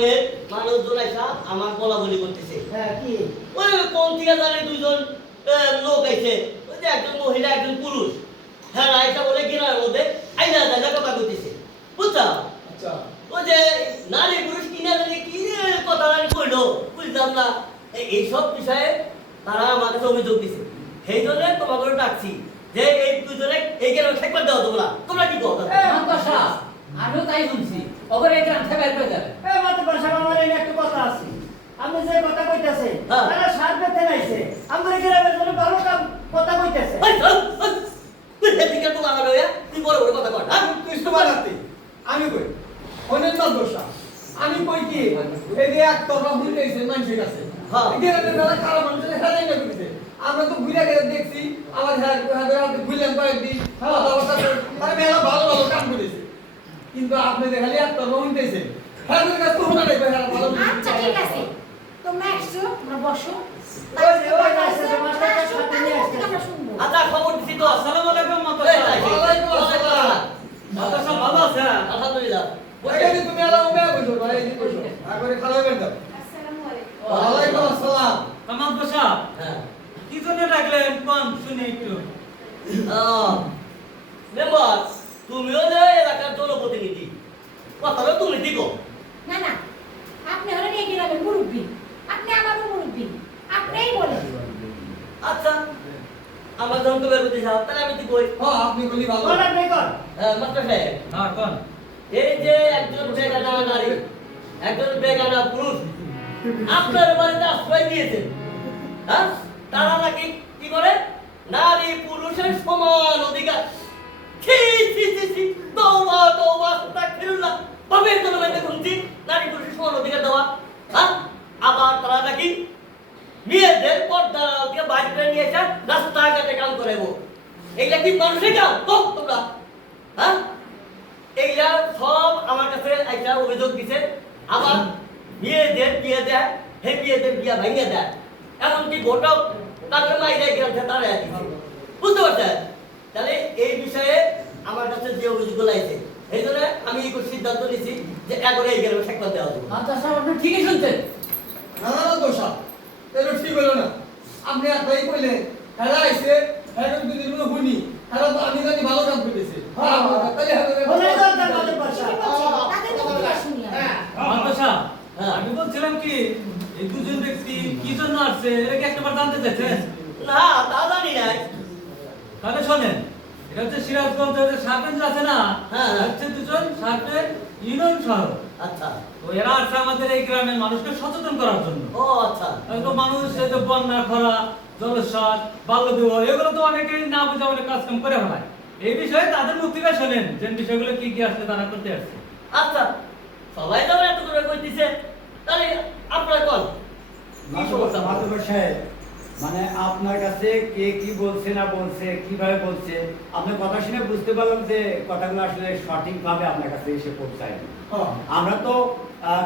গ্রামের মানুষজন এসা আমার বলা বলি করতেছে। হ্যাঁ কি ওই কোন থেকে জানে দুইজন লোক আইছে, ওই যে একজন মহিলা একজন পুরুষ, হ্যাঁ আইসা বলে গ্রামের মধ্যে আইনা জায়গা কথা করতেছে, বুঝছা? আচ্ছা ওই যে নারী পুরুষ কিনা জানি কি কথা কইলো বুঝলাম না। এইসব বিষয়ে তারা আমার কাছে অভিযোগ দিছে, সেই জন্য তোমাকে ডাকছি যে এই দুজনে এই গ্রামে ঠেকবার দেওয়া তোমরা, তোমরা কি কো? আমিও তাই শুনছি, ওপরে এই গ্রাম থেকে বের করে দেবে। মাত্র পাশা আমার এই একটা কথা আছে। আপনি যে কথা কইতাছে হ্যাঁ। তারা সার পেতে নাইছে, আমাদের গ্রামের জন্য ভালো কাম কথা কইতাছে। ওই চল তুই এদিকে তো আমার হইয়া তুই বড় বড় কথা কর, হ্যাঁ? তুই বানাতে আমি কই অনেক না দোষা আমি কই কি এই যে এক তরফা ভুল গেছে মানুষের কাছে হ্যাঁ। গ্রামের মেলা খারাপ মানুষের হেরাই না করেছে। আমরা তো ঘুরে গেলে দেখছি আমার ঘুরলাম কয়েকদিন কথাবার্তা তারা মেলা ভালো ভালো কাম করেছে, কিন্তু আপনি দেখালে এক তরফা হইতেছে হ্যাঁ কাছে তো হলো না ভালো। আচ্ছা ঠিক আছে, তোমরা আসছো, তোমরা বসো। ওই যে ওই আসছে মাস্টারটা সাথে নিয়ে আসছে। আমরা শুনবো। আচ্ছা খবর দিছি তো। আসসালামু আলাইকুম এই তাই, ওয়ালাইকুম আসসালাম। মাদ্রাসা ভালো আছে? আলহামদুলিল্লাহ। এই যে তুমি আলাদা উঠে বসো ভাই এই যে বসো আগে খাওয়া বের দাও। আসসালামু আলাইকুম। ওয়ালাইকুম আসসালাম। মাদ্রাসা হ্যাঁ কি জন্য ডাকলেন কোন শুনি একটু। মেম্বার তুমিও যে এলাকার জনপ্রতিনিধি, কথাটা তুমি ঠিক। না না, আপনি হলেন এই গ্রামের মুরব্বী, আপনি আমারও মুরব্বী, আপনিই বলেন। আচ্ছা আমার যখন তো বের করতে চাও তাহলে আমি কি কই? হ্যাঁ আপনি বলি ভালো। কোন আপনি কোন? মাস্টার সাহেব, হ্যাঁ কোন? এই যে একজন বেগানা নারী একজন বেগানা পুরুষ আপনার বাড়িতে আশ্রয় দিয়েছেন, হ্যাঁ? তারা নাকি কি করে নারী পুরুষের সমান অধিকার। ছি ছি ছি ছি, তওবা তওবা আস্তাগফিরুল্লাহ। বাপের জন্য বাইতে শুনছি নারী পুরুষের সমান অধিকার দেওয়া, হ্যাঁ? আবার তারা নাকি মেয়েদের পর্দাকে বাইরে করে নিয়ে এসে রাস্তাঘাটে কাম করাবো। এইটা কি মানুষের কাম? তো তোমরা, হ্যাঁ? এইটা সব আমার কাছে একটা অভিযোগ দিছে। আবার মেয়েদের বিয়ে দেয়, হে মেয়েদের বিয়ে ভেঙে দেয়, এমনকি ঘটক তাদের মাইরে গেছে তারা বুঝতে পারছেন? তাহলে এই বিষয়ে আমার কাছে যে অভিযোগগুলো আছে এই জন্য আমি এই সিদ্ধান্ত নিয়েছি যে একবারে এই গ্রামে ঠেকবার দেওয়া হবে। মাদ্রাসা আপনি ঠিকই শুনছেন। না না না দোষা এটা ঠিক হলো না। আপনি একটাই কইলেন হেরা আইছে হেরা দুদিন মনে হুনি হেরা তো আমি জানি ভালো কাম করতেছে। হ্যাঁ তাহলে বলে হবে দাও তার মাঝে পাশা। ঠিকই বলছেন, তাদের কথা শুনি আমি। মাদ্রাসা হ্যাঁ। আমি বলছিলাম কি এই দুজন ব্যক্তি কি জন্য আসছে এটা কি একবার জানতে চাইছেন? না তা জানি না। তাহলে শোনেন, এটা হচ্ছে সিরাজগঞ্জের যে সার্পেঞ্চ আছে না, হ্যাঁ। হচ্ছে দুজন সার্পেঞ্চ ইউনিয়ন শহর। আচ্ছা, তো এরা আসছে আমাদের এই গ্রামের মানুষকে সচেতন করার জন্য। ও আচ্ছা, তো মানুষ এই যে বন্যা, খরা, জলস্রোত, বাল্যবিবাহ এগুলো তো অনেকেই না বুঝে অনেক কাজকাম করে ফেলায়। এই বিষয়ে তাদের মুখ থেকে শোনেন যে বিষয়গুলো কি কি আসছে তারা করতে আসছে। আচ্ছা সবাই তো এত করে কইতেছে, তাহলে আপনার কোন কি সমস্যা? মাধবর সাহেব, মানে আপনার কাছে কে কি বলছে না বলছে কিভাবে বলছে আপনার কথা শুনে বুঝতে পারলাম যে কথাগুলো আসলে সঠিকভাবে আপনার কাছে এসে পৌঁছায়নি। আমরা তো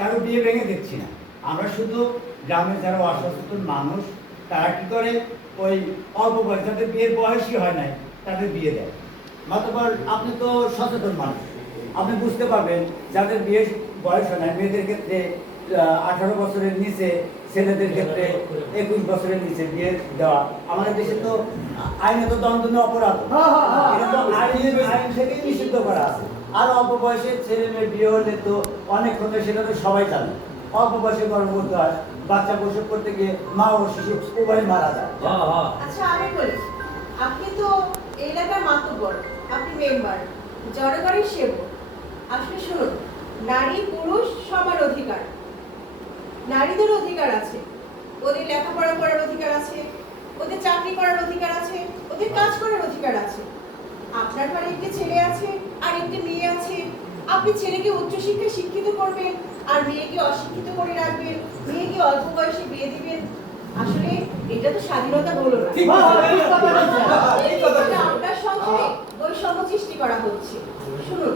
কারো বিয়ে ভেঙে দিচ্ছি না, আমরা শুধু গ্রামের যারা অসচেতন মানুষ তারা কি করে ওই অল্প বয়স যাদের বিয়ের বয়সই হয় নাই তাদের বিয়ে দেয়। মাতবার আপনি তো সচেতন মানুষ, আপনি বুঝতে পারবেন যাদের বিয়ের বয়স হয় নাই মেয়েদের ক্ষেত্রে 18 বছরের নিচে, ছেলেদের ক্ষেত্রে 21 বছরের নিচে বিয়ে দেওয়া আমাদের দেশে তো আইনে তো দণ্ডনীয় অপরাধ, এটা তো আইন থেকেই নিষিদ্ধ করা আছে। আর অল্প বয়সে ছেলে মেয়ের বিয়ে হলে তো অনেক হলে সেটা তো সবাই জানে, অল্প বয়সে গর্ভবতী হয়, বাচ্চা প্রসব করতে গিয়ে মা ও শিশু উভয় মারা যায়। আচ্ছা আমি বলি, আপনি তো এই এলাকার মাতব্বর, আপনি মেম্বার, জনগণের সেবক। আসলে শুনুন, নারী পুরুষ সমান অধিকার, নারীদের অধিকার আছে, ওদের লেখাপড়া করার অধিকার আছে, ওদের চাকরি করার অধিকার আছে, ওদের কাজ করার অধিকার আছে। আপনার ঘরে একটি ছেলে আছে আর একটি মেয়ে আছে, আপনি ছেলেকে উচ্চশিক্ষায় শিক্ষিত করবেন আর মেয়েকে অশিক্ষিত করে রাখবেন, মেয়েকে অল্প বয়সে বিয়ে দিবেন। আসলে এটা তো স্বাধীনতা হলো না, ঠিক কথা। আপনার সংসারে বৈষম্য সৃষ্টি করা হচ্ছে। শুনুন,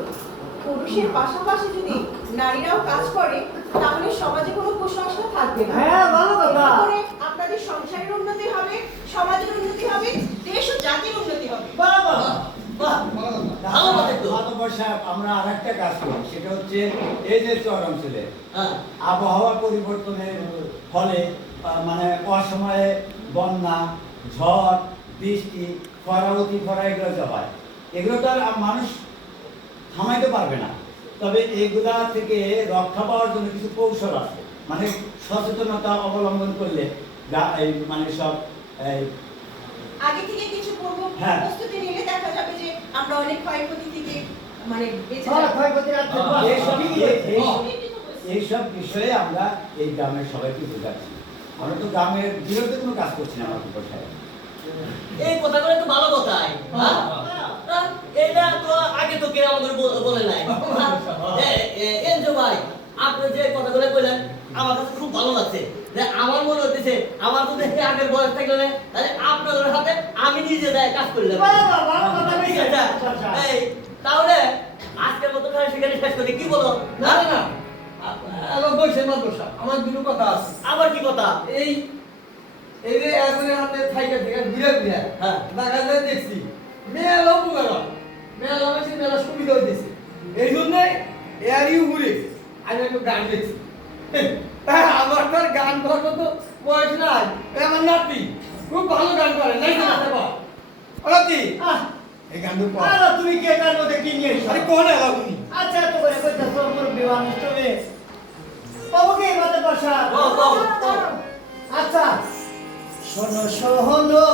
পুরুষের পাশাপাশি যদি নারীরাও কাজ করে তাহলে সমাজে কোনো কুসংস্কার থাকবে না। হ্যাঁ ভালো কথা। এতে করে আপনাদের সংসারের উন্নতি হবে, সমাজের উন্নতি হবে, দেশ ও জাতির উন্নতি হবে। বাবা বাহ, ভালো কথা তো। মাতব্বর সাহেব আমরা আরেকটা কাজ করি, সেটা হচ্ছে এই যে চর অঞ্চলে হ্যাঁ আবহাওয়া পরিবর্তনের ফলে মানে অসময়ে বন্যা, ঝড়, বৃষ্টি, খরা, অতি খরা এগুলো যে হয়, এগুলো তো আর মানুষ থামাইতে পারবে না। তবে এগুলা থেকে রক্ষা পাওয়ার জন্য কিছু কৌশল আছে, মানে সচেতনতা অবলম্বন করলে মানে সব আগে থেকে কিছু পূর্ব হ্যাঁ। প্রস্তুতি নিলে দেখা যাবে যে আমরা অনেক ক্ষয়ক্ষতি থেকে মানে বেঁচে হ্যাঁ, যাবো। ক্ষয়ক্ষতি আর থাকবে না। এইসব বিষয়ে আমরা এই গ্রামের সবাইকে বোঝাচ্ছি। আমরা তো গ্রামের বিরুদ্ধে কোনো কাজ করছি না আমার সাহেব। এই কথাগুলো তো ভালো কথাই হ্যাঁ এটা তো আগে তো কেউ আমাদের বলে নাই এনজো ভাই আপনি যে কথাগুলো বললেন আমার কাছে খুব ভালো লাগছে, যে আমার মনে হচ্ছে আমার তো দেখে আগের বয়স থাকলে তাহলে আপনাদের হাতে আমি নিজে যাই কাজ করলাম। বাবা, ভালো কথা ঠিক বলেছেন। আছে? এই তাহলে আজকের মতো তাহলে সেখানে শেষ করি, কি বলো? না না না আলো বসে মাত্র সাহেব, আমার দুটো কথা আছে। আবার কি কথা? এই এই যে একজনের হাতে থাইকা থেকে ঘুরে ঘুরে হ্যাঁ। দেখা যায় দেখছি মেলা উপকার হয়, মেলা বেশি মেলা সুবিধা হইতেছে। এই জন্যে এরই উপরে আমি একটু গান দেখছি। আমার তার গান করার তো বয়স নাই, এ আমার নাতি খুব ভালো গান করে, নাই তো নাতে বা নাতি আহ, এই গান তো পড়। আরে তুমি কে তার মধ্যে কি নিয়ে এসো? আরে কোন এলা তুমি আচ্ছা তো করে কইতাছো মোর বিবাহ অনুষ্ঠানে বাবু কে মাঝে বসা। বল, বল, বল। আচ্ছা শোনো শোনো